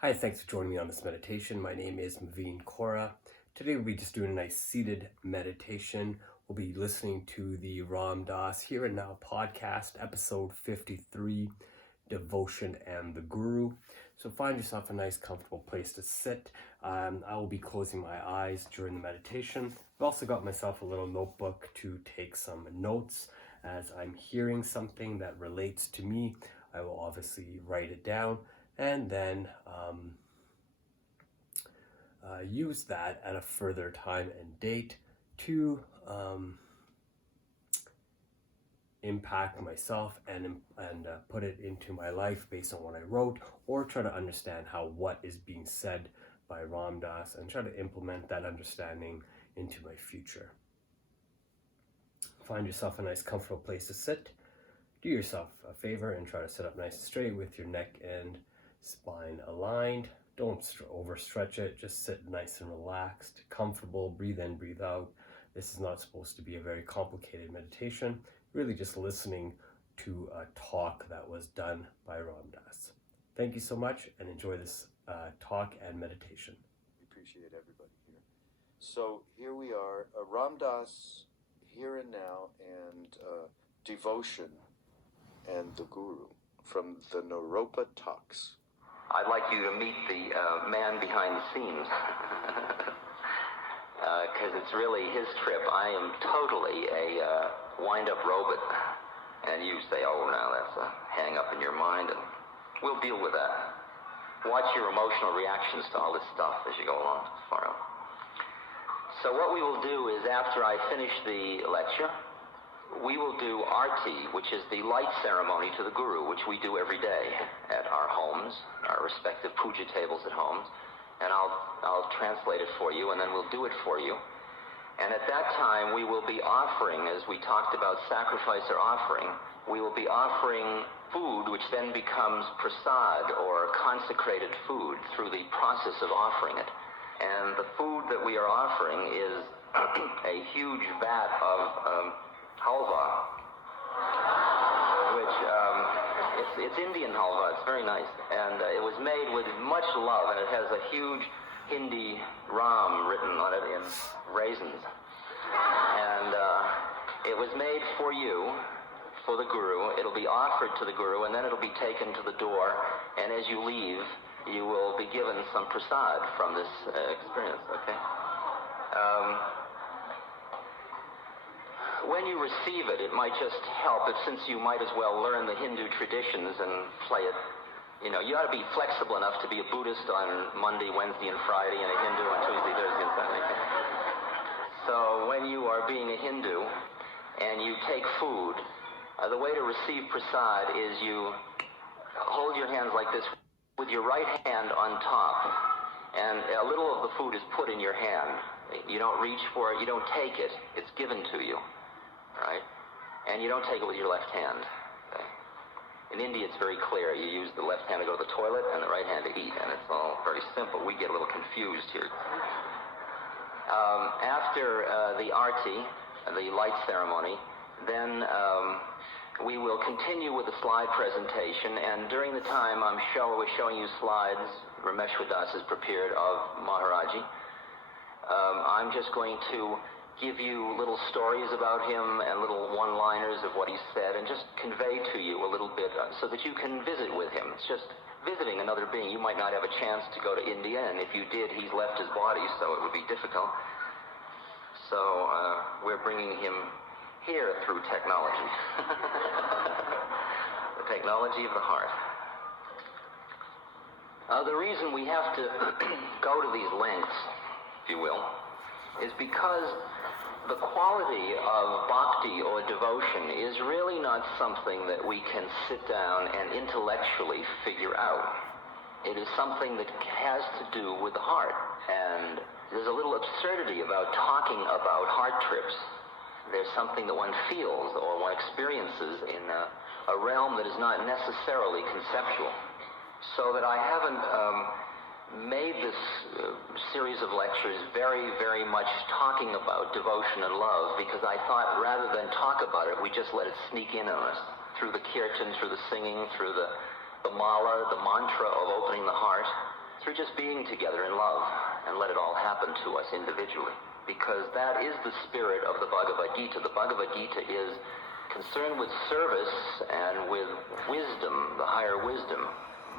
Hi, thanks for joining me on this meditation. My name is Maveen Kaura. Today we'll be just doing a nice seated meditation. We'll be listening to the Ram Dass Here and Now podcast, episode 53, Devotion and the Guru. So find yourself a nice comfortable place to sit. I will be closing my eyes during the meditation. I've also got myself a little notebook to take some notes. As I'm hearing something that relates to me, I will obviously write it down and then use that at a further time and date to impact myself and put it into my life based on what I wrote, or try to understand how what is being said by Ram Dass and try to implement that understanding into my future. Find yourself a nice comfortable place to sit. Do yourself a favor and try to sit up nice and straight with your neck and spine aligned. Don't overstretch it. Just sit nice and relaxed, comfortable. Breathe in, breathe out. This is not supposed to be a very complicated meditation. Really just listening to a talk that was done by Ram Dass. Thank you so much and enjoy this talk and meditation. We appreciate everybody here. So here we are, Ram Dass Here and Now and Devotion and the Guru from the Naropa Talks. I'd like you to meet the man behind the scenes, because it's really his trip. I am totally a wind-up robot, and you say, oh, now that's a hang-up in your mind, and we'll deal with that. Watch your emotional reactions to all this stuff as you go along. Far out. So what we will do is, after I finish the lecture, we will do arti, which is the light ceremony to the Guru, which we do every day at our homes, our respective puja tables at homes. And I'll translate it for you, and then we'll do it for you. And at that time, we will be offering, as we talked about sacrifice or offering, we will be offering food, which then becomes prasad, or consecrated food, through the process of offering it. And the food that we are offering is a huge vat of halva, which it's Indian halva. It's very nice, and it was made with much love, and it has a huge Hindi Ram written on it in raisins, and it was made for you, for the Guru. It'll be offered to the Guru, and then it'll be taken to the door, and as you leave, you will be given some prasad from this experience, okay? When you receive it, it might just help, since you might as well learn the Hindu traditions and play it. You know, you ought to be flexible enough to be a Buddhist on Monday, Wednesday, and Friday, and a Hindu on Tuesday, Thursday, and Saturday. So when you are being a Hindu and you take food, the way to receive prasad is you hold your hands like this with your right hand on top, and a little of the food is put in your hand. You don't reach for it, you don't take it, it's given to you. Right? And you don't take it with your left hand. Okay? In India, it's very clear. You use the left hand to go to the toilet and the right hand to eat, and it's all very simple. We get a little confused here. After the arti, the light ceremony, then we will continue with the slide presentation, and during the time we're showing you slides Rameshwar Das has prepared of Maharaji. I'm just going to give you little stories about him and little one-liners of what he said, and just convey to you a little bit so that you can visit with him. It's just visiting another being. You might not have a chance to go to India, and if you did, he's left his body, so it would be difficult. So we're bringing him here through technology. The technology of the heart. The reason we have to go to these lengths, if you will, is because the quality of bhakti or devotion is really not something that we can sit down and intellectually figure out. It is something that has to do with the heart. And there's a little absurdity about talking about heart trips. There's something that one feels or one experiences in a realm that is not necessarily conceptual. So that I haven't made this series of lectures very, very much talking about devotion and love, because I thought rather than talk about it, we just let it sneak in on us through the kirtan, through the singing, through the mala, the mantra of opening the heart. just being together in love and let it all happen to us individually. Because that is the spirit of the Bhagavad Gita. The Bhagavad Gita is concerned with service and with wisdom, the higher wisdom.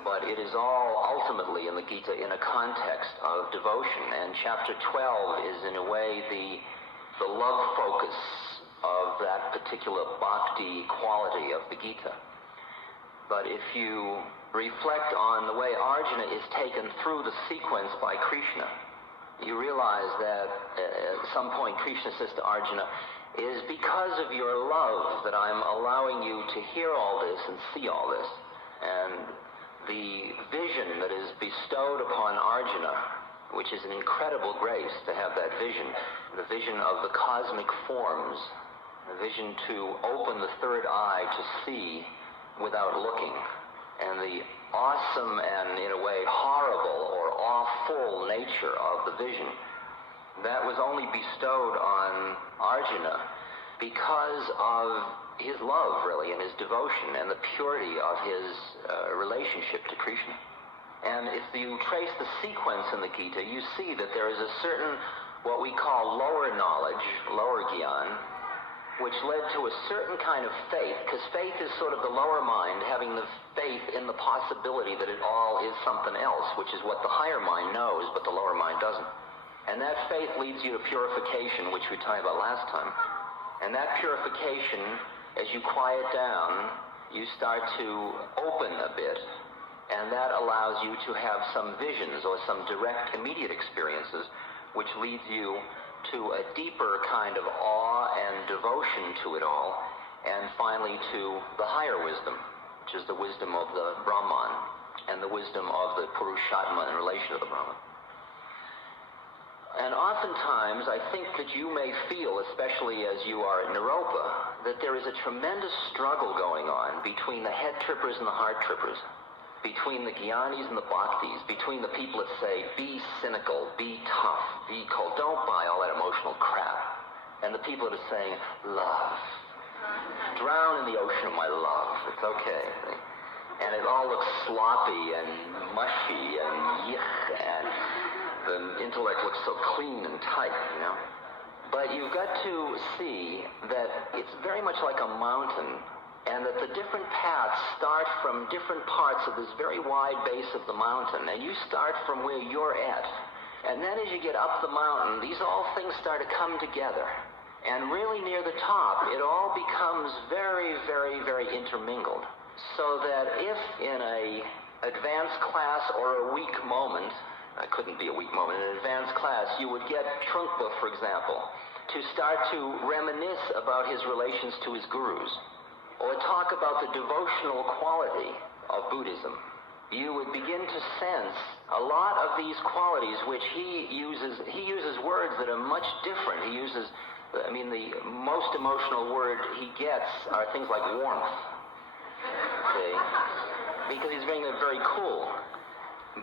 But it is all ultimately in the Gita in a context of devotion. And chapter 12 is in a way the love focus of that particular bhakti quality of the Gita. But if you reflect on the way Arjuna is taken through the sequence by Krishna, you realize that at some point Krishna says to Arjuna, "It is because of your love that I'm allowing you to hear all this and see all this." And the vision that is bestowed upon Arjuna, which is an incredible grace to have that vision, the vision of the cosmic forms, the vision to open the third eye to see without looking, and the awesome and, in a way, horrible or awful nature of the vision, that was only bestowed on Arjuna because of his love, really, and his devotion, and the purity of his relationship to Krishna. And if you trace the sequence in the Gita, you see that there is a certain, what we call lower knowledge, lower gyan, which led to a certain kind of faith, because faith is sort of the lower mind having the faith in the possibility that it all is something else, which is what the higher mind knows, but the lower mind doesn't. And that faith leads you to purification, which we talked about last time. And that purification, as you quiet down, you start to open a bit, and that allows you to have some visions or some direct, immediate experiences, which leads you to a deeper kind of awe and devotion to it all, and finally to the higher wisdom, which is the wisdom of the Brahman and the wisdom of the Purushatma in relation to the Brahman. And oftentimes, I think that you may feel, especially as you are at Naropa, that there is a tremendous struggle going on between the head trippers and the heart trippers, between the Gyanis and the Bhaktis, between the people that say, be cynical, be tough, be cold, don't buy all that emotional crap, and the people that are saying, love, drown in the ocean of my love, it's okay. And it all looks sloppy and mushy and yuck, and the intellect looks so clean and tight, you know. But you've got to see that it's very much like a mountain, and that the different paths start from different parts of this very wide base of the mountain, and you start from where you're at. And then as you get up the mountain, these all things start to come together. And really near the top, it all becomes very, very, very intermingled. So that if in a advanced class or a weak moment, it couldn't be a weak moment, in an advanced class, you would get Trungpa, for example, to start to reminisce about his relations to his gurus, or talk about the devotional quality of Buddhism. You would begin to sense a lot of these qualities which he uses words that are much different. He uses, the most emotional word he gets are things like warmth. See? Because he's being very cool.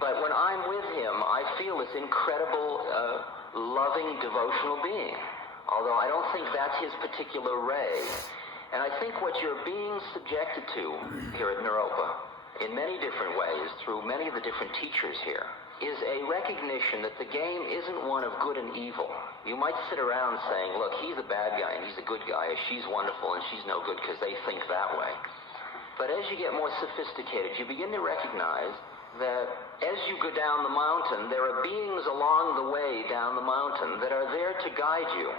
But when I'm with him, I feel this incredible, loving, devotional being. Although I don't think that's his particular ray. And I think what you're being subjected to here at Naropa, in many different ways, through many of the different teachers here, is a recognition that the game isn't one of good and evil. You might sit around saying, look, he's a bad guy and he's a good guy, or she's wonderful and she's no good because they think that way. But as you get more sophisticated, you begin to recognize that as you go down the mountain, there are beings along the way down the mountain that are there to guide you,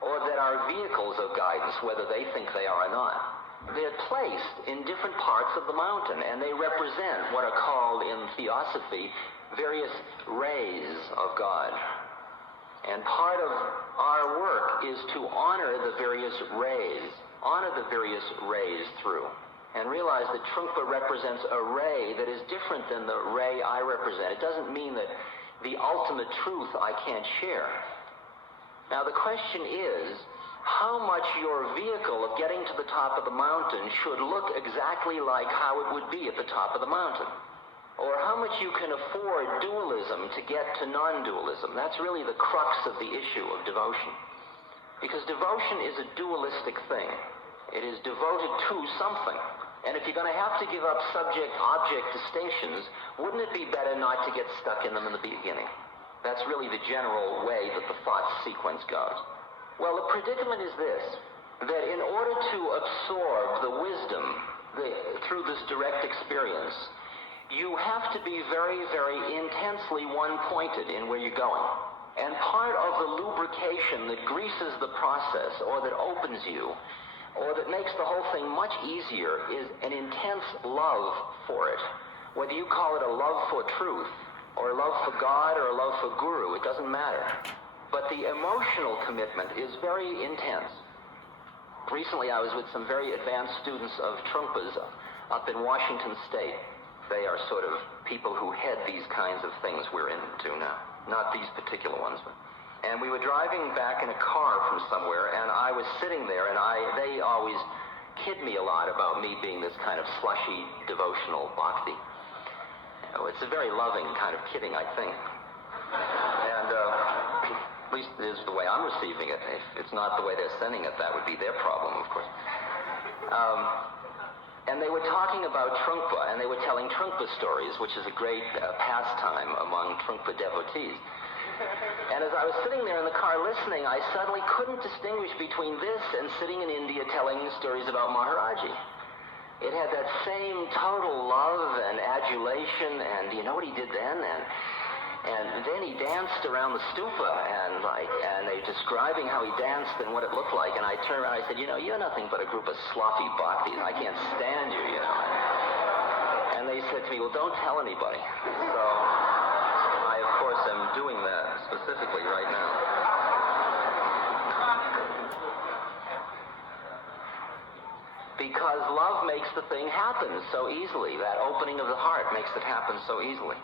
or that are vehicles of guidance, whether they think they are or not. They're placed in different parts of the mountain, and they represent what are called in theosophy various rays of God. And part of our work is to honor the various rays through, and realize that Trungpa represents a ray that is different than the ray I represent. It doesn't mean that the ultimate truth I can't share. Now the question is, how much your vehicle of getting to the top of the mountain should look exactly like how it would be at the top of the mountain? Or how much you can afford dualism to get to non-dualism? That's really the crux of the issue of devotion. Because devotion is a dualistic thing. It is devoted to something. And if you're going to have to give up subject-object distinctions, wouldn't it be better not to get stuck in them in the beginning? That's really the general way that the thought sequence goes. Well, the predicament is this, that in order to absorb the wisdom through this direct experience, you have to be very, very intensely one-pointed in where you're going. And part of the lubrication that greases the process, or that opens you, or that makes the whole thing much easier, is an intense love for it. Whether you call it a love for truth, or a love for God, or a love for Guru, it doesn't matter. But the emotional commitment is very intense. Recently I was with some very advanced students of Trungpas up in Washington State. They are sort of people who head these kinds of things we're into now. Not these particular ones, but... And we were driving back in a car from somewhere, and I was sitting there, and they always kid me a lot about me being this kind of slushy, devotional bhakti. It's a very loving kind of kidding, I think. And at least it is the way I'm receiving it. If it's not the way they're sending it, that would be their problem, of course. And they were talking about Trungpa, and they were telling Trungpa stories, which is a great pastime among Trungpa devotees. And as I was sitting there in the car listening, I suddenly couldn't distinguish between this and sitting in India telling stories about Maharaji. It had that same total love and adulation, and you know what he did then? And then he danced around the stupa, and they were describing how he danced and what it looked like, and I turned around and I said, you know, you're nothing but a group of sloppy bhaktis. I can't stand you, you know. And they said to me, well, don't tell anybody. So I, of course, am doing that specifically right now. Because love makes the thing happen so easily. That opening of the heart makes it happen so easily.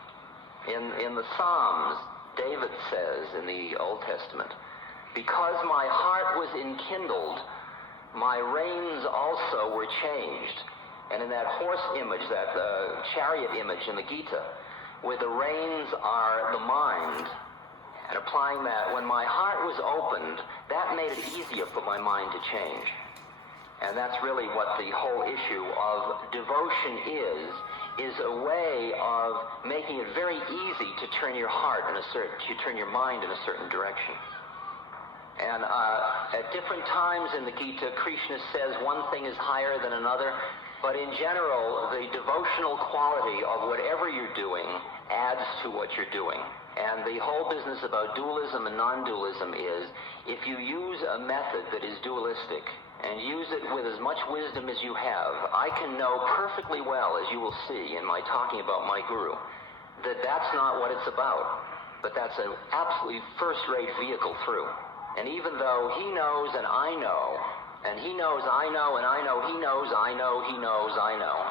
In the Psalms, David says in the Old Testament, because my heart was enkindled, my reins also were changed. And in that horse image, that chariot image in the Gita, where the reins are the mind, and applying that, when my heart was opened, that made it easier for my mind to change. And that's really what the whole issue of devotion is a way of making it very easy to turn your heart to turn your mind in a certain direction. And at different times in the Gita, Krishna says one thing is higher than another, but in general, the devotional quality of whatever you're doing adds to what you're doing. And the whole business about dualism and non-dualism is, if you use a method that is dualistic, and use it with as much wisdom as you have, I can know perfectly well, as you will see in my talking about my guru, that that's not what it's about. But that's an absolutely first-rate vehicle through. And even though he knows and I know, and he knows I know and I know he knows I know he knows I know,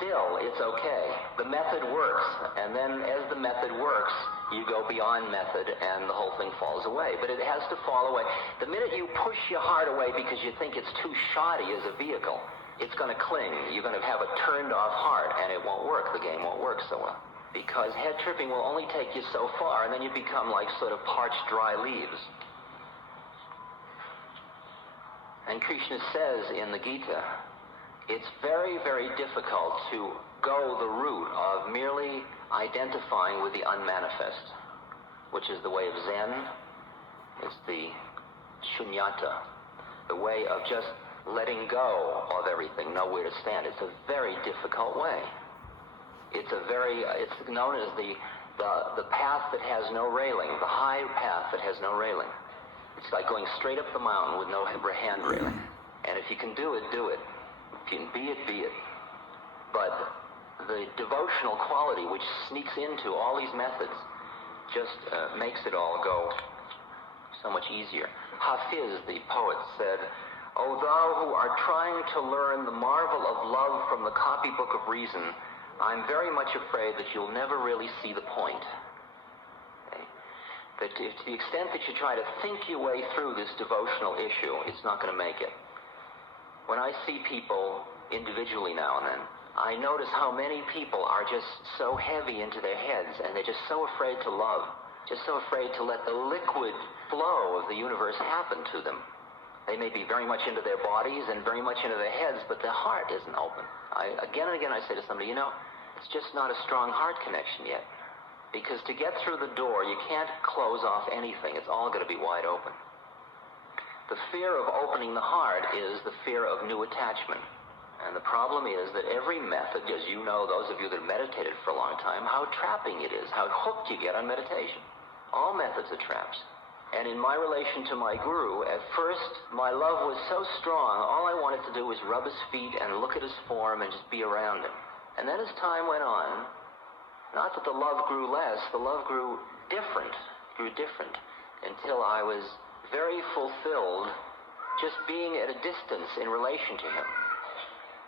still, it's okay. The method works, and then as the method works, you go beyond method, and the whole thing falls away. But it has to fall away. The minute you push your heart away because you think it's too shoddy as a vehicle, it's going to cling. You're going to have a turned-off heart, and it won't work. The game won't work so well. Because head tripping will only take you so far, and then you become like sort of parched, dry leaves. And Krishna says in the Gita, it's very, very difficult to go the route of merely identifying with the unmanifest, which is the way of Zen. It's the shunyata, the way of just letting go of everything, know where to stand. It's a very difficult way. It's known as the path that has no railing, the high path that has no railing. It's like going straight up the mountain with no hand railing. And if you can do it, do it. If you can be it, be it. But the devotional quality which sneaks into all these methods just makes it all go so much easier. Hafiz, the poet, said, O thou who art trying to learn the marvel of love from the copybook of reason, I'm very much afraid that you'll never really see the point. Okay? That to the extent that you try to think your way through this devotional issue, it's not going to make it. When I see people individually now and then, I notice how many people are just so heavy into their heads, and they're just so afraid to love, just so afraid to let the liquid flow of the universe happen to them. They may be very much into their bodies and very much into their heads, but their heart isn't open. Again and again I say to somebody, it's just not a strong heart connection yet. Because to get through the door, you can't close off anything. It's all going to be wide open. The fear of opening the heart is the fear of new attachment. And the problem is that every method, as you know, those of you that have meditated for a long time, how trapping it is, how hooked you get on meditation. All methods are traps. And in my relation to my guru, at first, my love was so strong, all I wanted to do was rub his feet and look at his form and just be around him. And then as time went on, not that the love grew less, the love grew different, until I was very fulfilled just being at a distance in relation to him.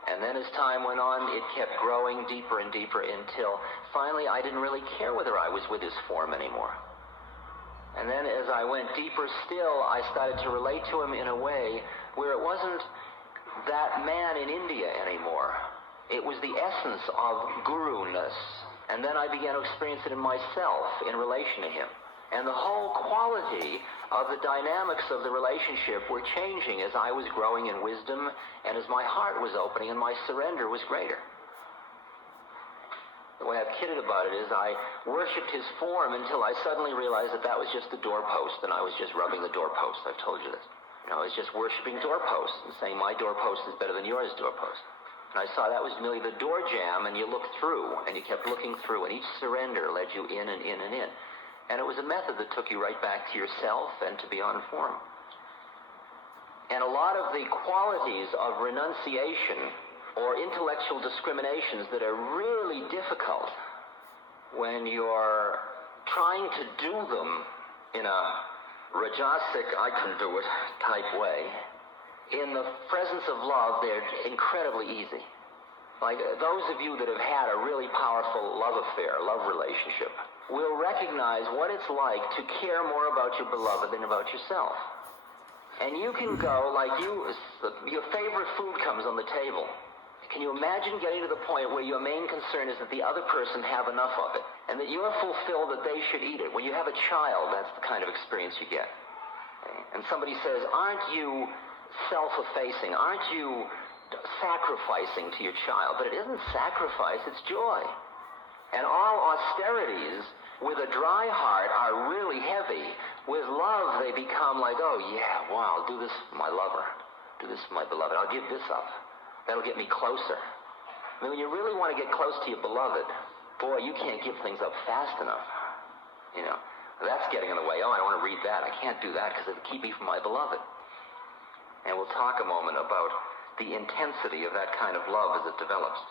And then as time went on, it kept growing deeper and deeper until finally I didn't really care whether I was with his form anymore. And then as I went deeper still, I started to relate to him in a way where it wasn't that man in India anymore. It was the essence of guru-ness. And then I began to experience it in myself in relation to him. And the whole quality of the dynamics of the relationship were changing as I was growing in wisdom and as my heart was opening and my surrender was greater. The way I've kidded about it is I worshipped his form until I suddenly realized that that was just the doorpost and I was just rubbing the doorpost. I've told you this. I was just worshiping doorposts and saying my doorpost is better than yours doorpost. And I saw that was merely the door jamb, and you looked through, and you kept looking through, and each surrender led you in and in and in. And it was a method that took you right back to yourself and to beyond form. And a lot of the qualities of renunciation or intellectual discriminations that are really difficult when you're trying to do them in a rajasic, I can do it type way, in the presence of love, they're incredibly easy. Like those of you that have had a really powerful love affair, love relationship, will recognize what it's like to care more about your beloved than about yourself. And you can go like your favorite food comes on the table. Can you imagine getting to the point where your main concern is that the other person have enough of it and that you're fulfilled that they should eat it? When you have a child, that's the kind of experience you get. And somebody says, aren't you self-effacing? Aren't you sacrificing to your child? But it isn't sacrifice, it's joy. And all austerities with a dry heart are really heavy. With love, they become like, oh yeah, wow, I'll do this for my lover. Do this for my beloved. I'll give this up. That'll get me closer. I mean, when you really want to get close to your beloved, boy, you can't give things up fast enough. That's getting in the way. Oh, I don't want to read that. I can't do that because it'll keep me from my beloved. And we'll talk a moment about the intensity of that kind of love as it develops.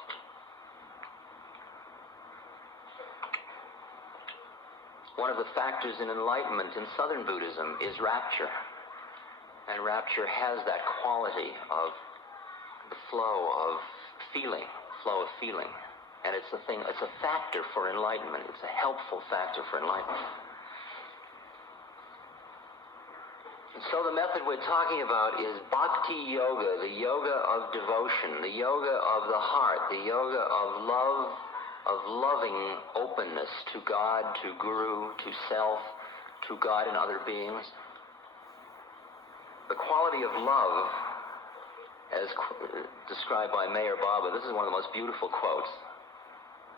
One of the factors in enlightenment in Southern Buddhism is rapture. And rapture has that quality of the flow of feeling. And it's a factor for enlightenment. It's a helpful factor for enlightenment. And so the method we're talking about is bhakti yoga, the yoga of devotion, the yoga of the heart, the yoga of love, of loving openness to God, to Guru, to self, to God and other beings. The quality of love, as described by Mayor Baba, this is one of the most beautiful quotes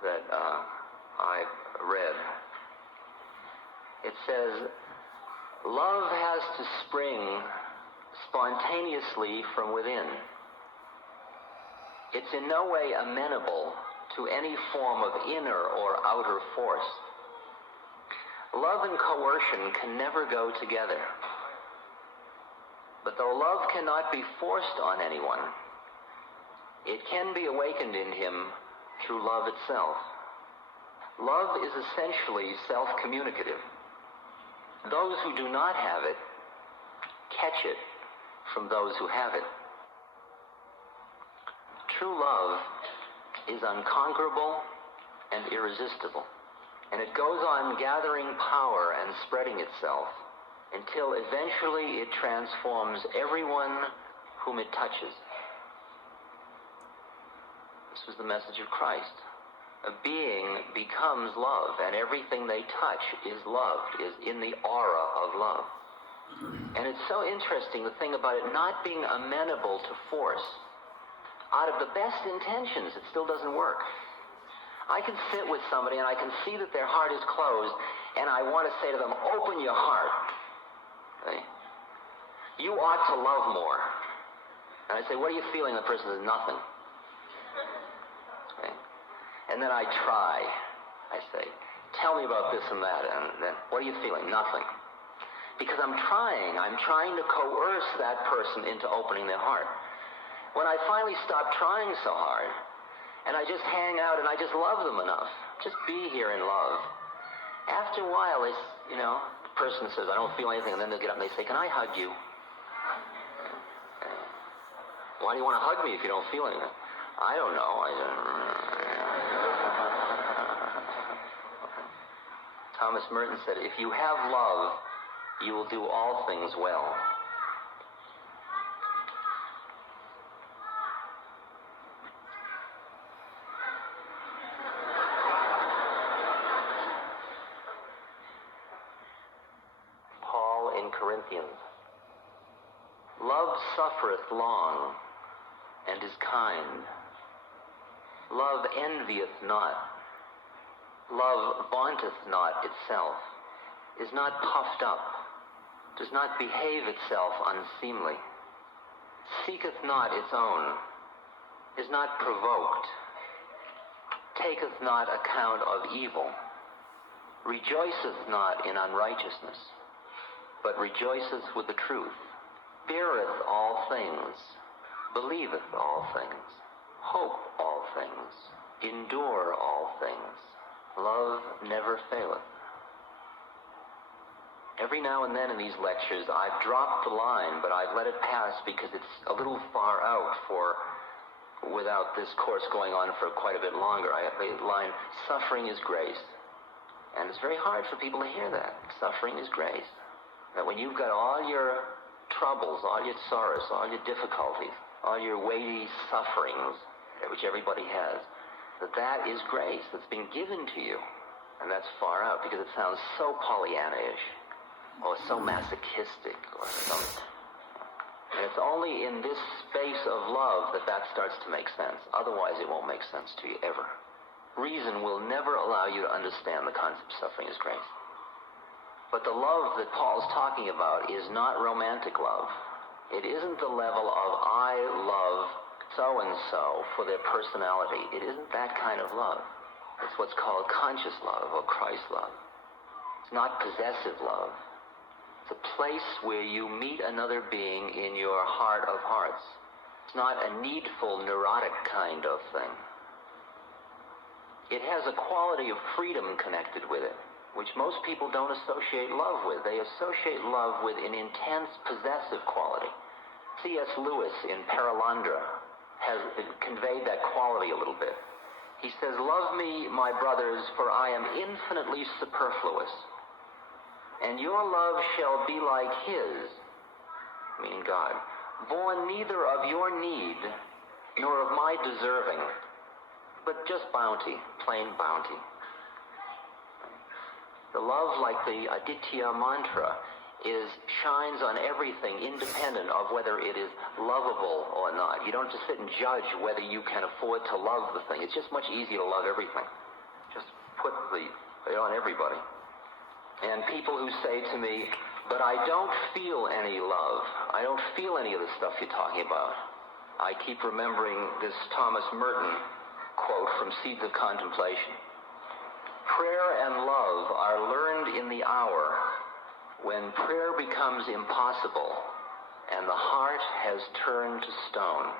that I've read. It says, love has to spring spontaneously from within. It's in no way amenable to any form of inner or outer force. Love and coercion can never go together. But though love cannot be forced on anyone, it can be awakened in him through love itself. Love is essentially self-communicative. Those who do not have it catch it from those who have it. True love is unconquerable and irresistible, and it goes on gathering power and spreading itself until eventually it transforms everyone whom it touches. This was the message of Christ. A being becomes love, and everything they touch is loved, is in the aura of love. And it's so interesting, the thing about it not being amenable to force. Out of the best intentions, it still doesn't work. I can sit with somebody and I can see that their heart is closed, and I want to say to them, open your heart. Okay? You ought to love more. And I say, what are you feeling? The person says, nothing. Okay? And then I try. I say, tell me about this and that. And then, what are you feeling? Nothing. Because I'm trying to coerce that person into opening their heart. When I finally stop trying so hard, and I just hang out and I just love them enough, just be here in love, after a while, the person says, I don't feel anything, and then they'll get up and they say, can I hug you? Why do you want to hug me if you don't feel anything? I don't know. Thomas Merton said, if you have love, you will do all things well. Paul in Corinthians. Love suffereth long, and is kind. Love envieth not. Love vaunteth not itself, is not puffed up, does not behave itself unseemly, seeketh not its own, is not provoked, taketh not account of evil, rejoiceth not in unrighteousness, but rejoiceth with the truth, beareth all things, believeth all things, hope all things, endure all things. Love never faileth. Every now and then in these lectures, I've dropped the line, but I've let it pass because it's a little far out without this course going on for quite a bit longer. I have the line, suffering is grace. And it's very hard for people to hear that. Suffering is grace. That when you've got all your troubles, all your sorrows, all your difficulties, all your weighty sufferings, which everybody has, that is grace that's been given to you. And that's far out because it sounds so Pollyanna-ish or so masochistic or something. And it's only in this space of love that starts to make sense. Otherwise, it won't make sense to you ever. Reason will never allow you to understand the concept of suffering as grace. But the love that Paul's talking about is not romantic love. It isn't the level of I love so-and-so for their personality. It isn't that kind of love. It's what's called conscious love or Christ love. It's not possessive love. It's a place where you meet another being in your heart of hearts. It's not a needful, neurotic kind of thing. It has a quality of freedom connected with it, which most people don't associate love with. They associate love with an intense possessive quality. C.S. Lewis in Perelandra has conveyed that quality a little bit. He says, love me, my brothers, for I am infinitely superfluous, and your love shall be like his, meaning God, born neither of your need nor of my deserving, but just bounty, plain bounty. The love, like the Aditya mantra, shines on everything independent of whether it is lovable or not. You don't just sit and judge whether you can afford to love the thing. It's just much easier to love everything. Just put it on everybody. And people who say to me, but I don't feel any love. I don't feel any of the stuff you're talking about. I keep remembering this Thomas Merton quote from Seeds of Contemplation. Prayer and love are learned in the hour when prayer becomes impossible and the heart has turned to stone.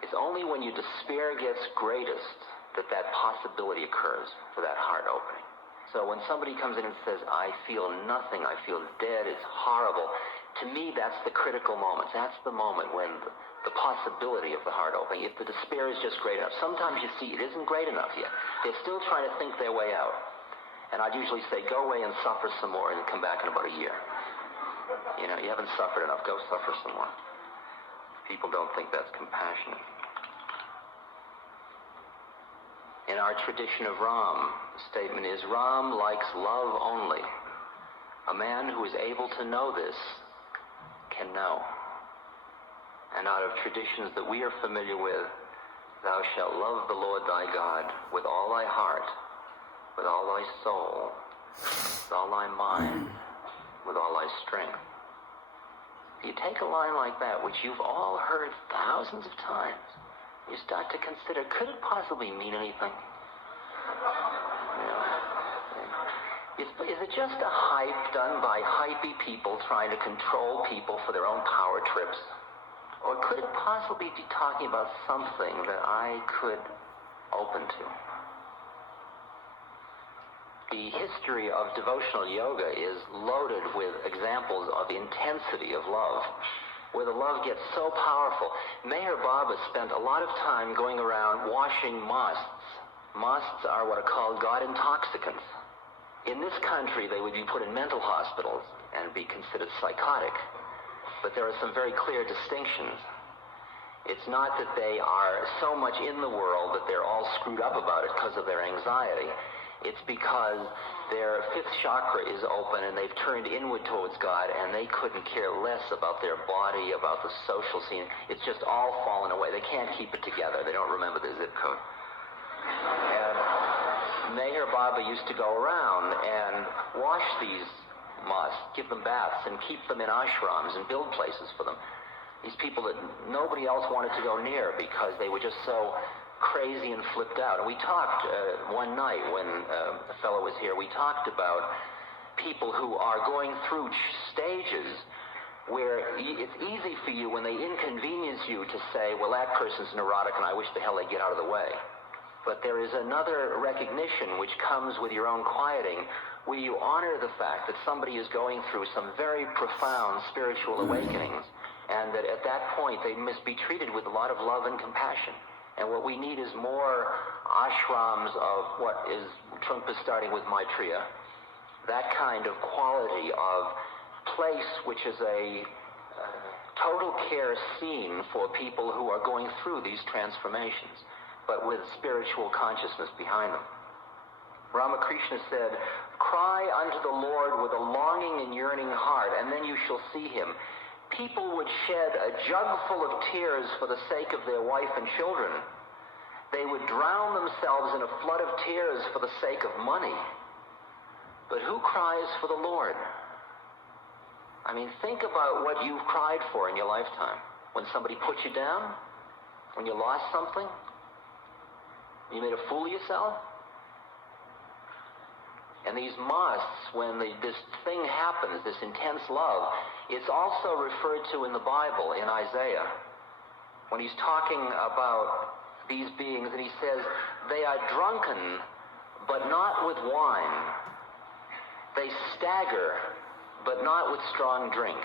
It's only when your despair gets greatest that possibility occurs for that heart opening. So when somebody comes in and says, I feel nothing, I feel dead, it's horrible, to me that's the critical moment. That's the moment when the possibility of the heart opening, if the despair is just great enough. Sometimes you see it isn't great enough yet. They're still trying to think their way out. And I'd usually say, go away and suffer some more and come back in about a year. You haven't suffered enough. Go suffer some more. People don't think that's compassionate. In our tradition of Ram, the statement is, Ram likes love only. A man who is able to know this can know. And out of traditions that we are familiar with, thou shalt love the Lord thy God with all thy heart, with all thy soul, with all thy mind, with all thy strength. You take a line like that, which you've all heard thousands of times, you start to consider, could it possibly mean anything? Is it just a hype done by hypey people trying to control people for their own power trips? Or could it possibly be talking about something that I could open to? The history of devotional yoga is loaded with examples of intensity of love, where the love gets so powerful. Meher Baba spent a lot of time going around washing mosques. Mosques are what are called God intoxicants. In this country, they would be put in mental hospitals and be considered psychotic. But there are some very clear distinctions. It's not that they are so much in the world that they're all screwed up about it because of their anxiety. It's because their fifth chakra is open and they've turned inward towards God, and they couldn't care less about their body, about the social scene. It's just all fallen away. They can't keep it together. They don't remember their zip code. And Meher Baba used to go around and wash these mosques, give them baths, and keep them in ashrams and build places for them. These people that nobody else wanted to go near because they were just so crazy and flipped out. And we talked one night when a fellow was here, we talked about people who are going through stages where it's easy for you when they inconvenience you to say, well, that person's neurotic and I wish the hell they'd get out of the way. But there is another recognition which comes with your own quieting, where you honor the fact that somebody is going through some very profound spiritual awakenings, and that at that point they must be treated with a lot of love and compassion. And what we need is more ashrams of what is, Trump is starting with Maitreya, that kind of quality of place which is a total care scene for people who are going through these transformations, but with spiritual consciousness behind them. Ramakrishna said, cry unto the Lord with a longing and yearning heart, and then you shall see him. People would shed a jug full of tears for the sake of their wife and children. They would drown themselves in a flood of tears for the sake of money. But who cries for the Lord? I mean, think about what you've cried for in your lifetime. When somebody put you down? When you lost something? You made a fool of yourself? And these mosques, when this thing happens, this intense love, it's also referred to in the Bible, in Isaiah, when he's talking about these beings, and he says, they are drunken, but not with wine. They stagger, but not with strong drink.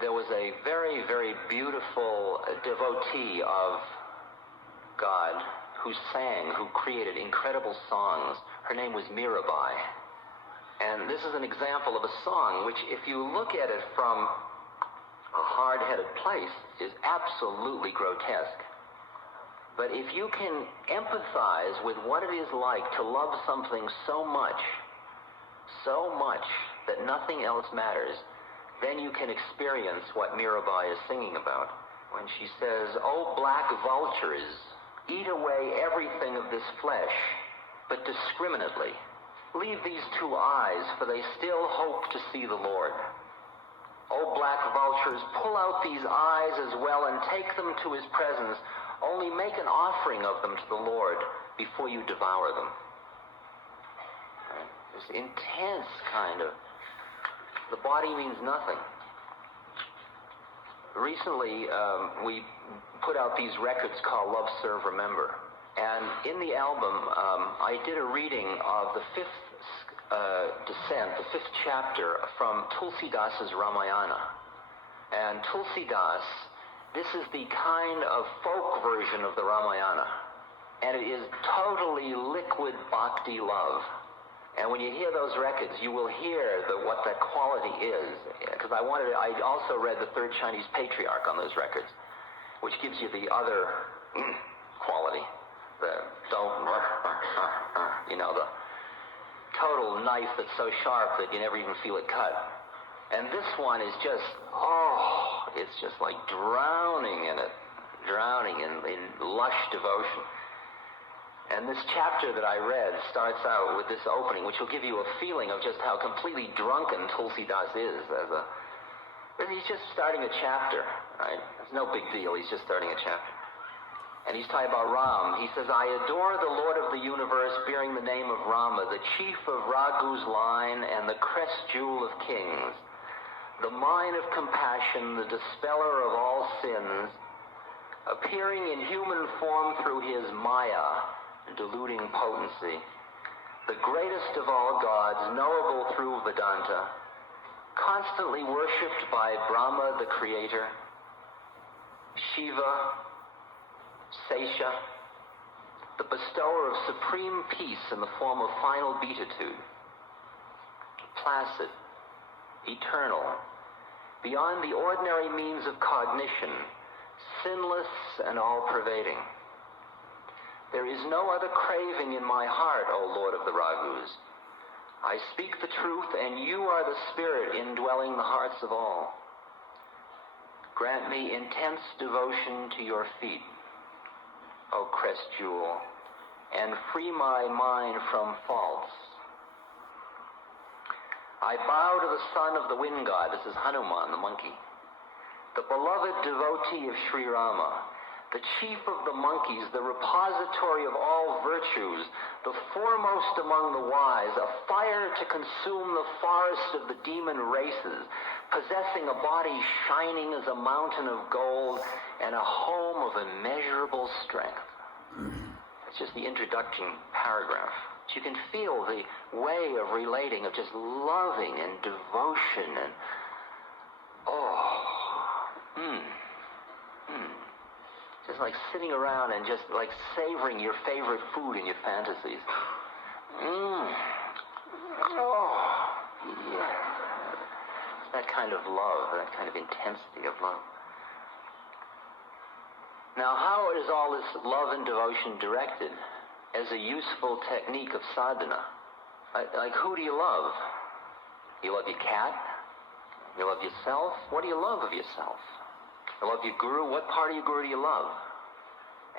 There was a very, very beautiful devotee of God who sang, who created incredible songs. Her name was Mirabai. And this is an example of a song which, if you look at it from a hard-headed place, is absolutely grotesque. But if you can empathize with what it is like to love something so much that nothing else matters, then you can experience what Mirabai is singing about when she says, "O black vultures, eat away everything of this flesh, but discriminately. Leave these two eyes, for they still hope to see the Lord. O black vultures, pull out these eyes as well and take them to his presence. Only make an offering of them to the Lord before you devour them." This intense kind of, the body means nothing. Recently, we put out these records called Love, Serve, Remember. And in the album, I did a reading of the fifth descent, the fifth chapter from Tulsidas' Ramayana. And Tulsidas, this is the kind of folk version of the Ramayana. And it is totally liquid bhakti love. And when you hear those records, you will hear what that quality is. Because I also read the third Chinese patriarch on those records, which gives you the other quality. don't, the total knife that's so sharp that you never even feel it cut. And this one is just, it's just like drowning in it, drowning in lush devotion. And this chapter that I read starts out with this opening, which will give you a feeling of just how completely drunken Tulsidas is. He's just starting a chapter, right? It's no big deal. He's just starting a chapter. And he's talking about Ram. He says, I adore the Lord of the universe, bearing the name of Rama, the chief of Raghu's line and the crest jewel of kings, the mine of compassion, the dispeller of all sins, appearing in human form through his Maya, deluding potency, the greatest of all gods, knowable through Vedanta, constantly worshipped by Brahma, the creator, Shiva, Sesha, the bestower of supreme peace in the form of final beatitude, placid, eternal, beyond the ordinary means of cognition, sinless and all-pervading. There is no other craving in my heart, O Lord of the Raghus. I speak the truth, and you are the spirit indwelling the hearts of all. Grant me intense devotion to your feet, O crest jewel, and free my mind from faults. I bow to the son of the wind god. This is Hanuman, the monkey, the beloved devotee of Sri Rama, the chief of the monkeys, the repository of all virtues, the foremost among the wise, a fire to consume the forest of the demon races, possessing a body shining as a mountain of gold and a home of immeasurable strength. It's just the introduction paragraph. You can feel the way of relating, of just loving and devotion and, just like sitting around and just like savoring your favorite food in your fantasies. Yeah. That kind of love, that kind of intensity of love. Now, how is all this love and devotion directed as a useful technique of sadhana? Like who do you love? You love your cat? You love yourself? What do you love of yourself? You love your guru? What part of your guru do you love?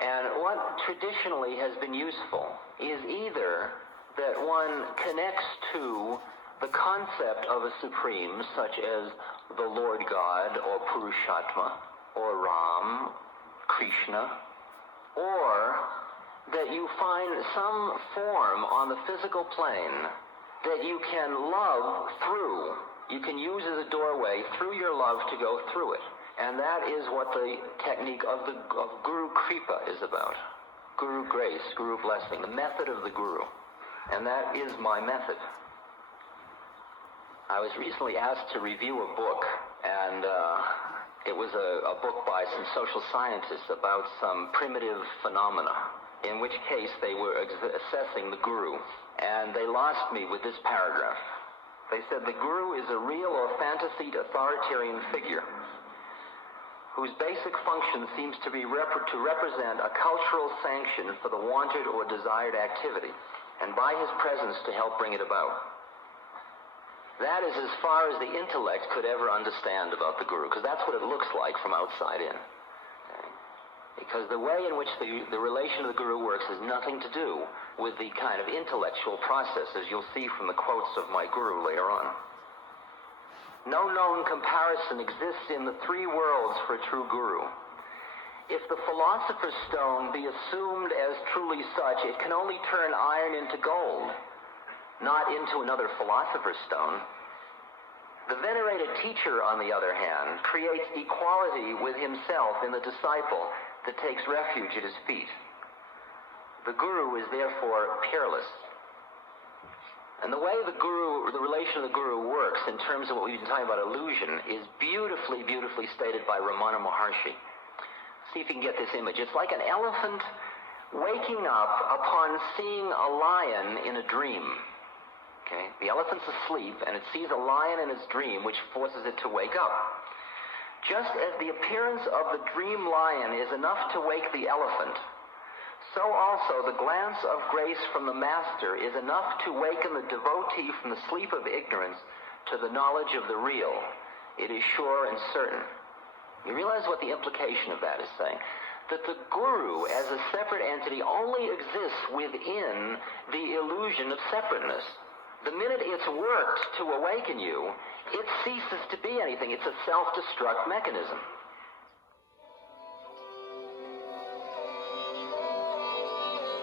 And what traditionally has been useful is either that one connects to the concept of a supreme, such as the Lord God, or Purushatma, or Ram, Krishna, or that you find some form on the physical plane that you can love through. You can use as a doorway through your love to go through it. And that is what the technique of Guru Kripa is about. Guru grace, Guru blessing, the method of the Guru. And that is my method. I was recently asked to review a book, and it was a book by some social scientists about some primitive phenomena, in which case they were assessing the Guru. And they lost me with this paragraph. They said the Guru is a real or fantasied authoritarian figure whose basic function seems to be to represent a cultural sanction for the wanted or desired activity, and by his presence to help bring it about. That is as far as the intellect could ever understand about the Guru, because that's what it looks like from outside in. Okay? Because the way in which the relation of the Guru works has nothing to do with the kind of intellectual process, as you'll see from the quotes of my Guru later on. No known comparison exists in the three worlds for a true Guru. If the philosopher's stone be assumed as truly such, it can only turn iron into gold, not into another philosopher's stone. The venerated teacher, on the other hand, creates equality with himself in the disciple that takes refuge at his feet. The Guru is therefore peerless. And the way the relation of the Guru works in terms of what we've been talking about illusion is beautifully, beautifully stated by Ramana Maharshi. See if you can get this image. It's like an elephant waking up upon seeing a lion in a dream. Okay? The elephant's asleep, and it sees a lion in its dream, which forces it to wake up. Just as the appearance of the dream lion is enough to wake the elephant, So also the glance of grace from the Master is enough to waken the devotee from the sleep of ignorance to the knowledge of the real. It is sure and certain. You realize what the implication of that is saying? That the Guru as a separate entity only exists within the illusion of separateness. The minute it's worked to awaken you, it ceases to be anything. It's a self-destruct mechanism.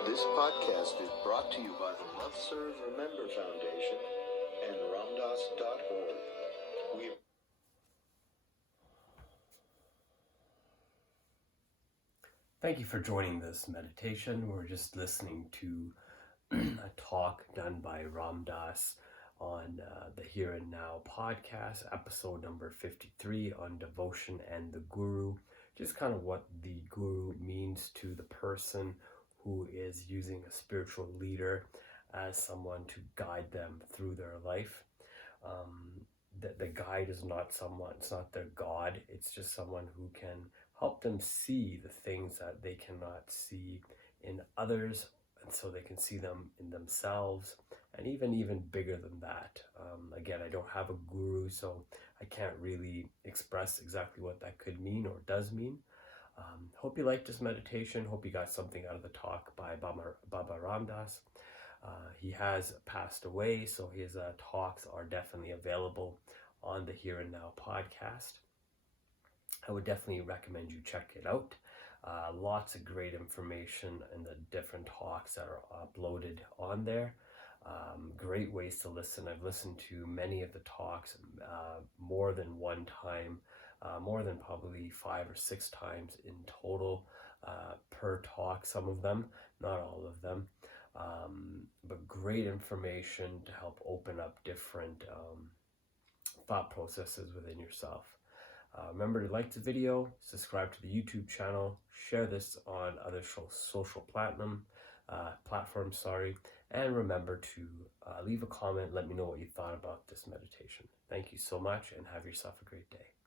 This podcast is brought to you by the Love Serve Remember Foundation and ramdas.org. We Thank you for joining this meditation. We're just listening to a talk done by Ram Dass on the Here and Now podcast, episode number 53 on devotion and the Guru. Just kind of what the Guru means to the person who is using a spiritual leader as someone to guide them through their life. The guide is not someone, it's not their God, it's just someone who can help them see the things that they cannot see in others, and so they can see them in themselves, and even bigger than that. Again, I don't have a guru, so I can't really express exactly what that could mean or does mean. Hope you liked this meditation. Hope you got something out of the talk by Baba Ram Dass. He has passed away, so his talks are definitely available on the Here and Now podcast. I would definitely recommend you check it out. Lots of great information in the different talks that are uploaded on there. Great ways to listen. I've listened to many of the talks more than one time, more than probably 5 or 6 times in total per talk, some of them, not all of them. But great information to help open up different thought processes within yourself. Remember to like the video, subscribe to the YouTube channel, share this on other social platforms, and remember to leave a comment, let me know what you thought about this meditation. Thank you so much, and have yourself a great day.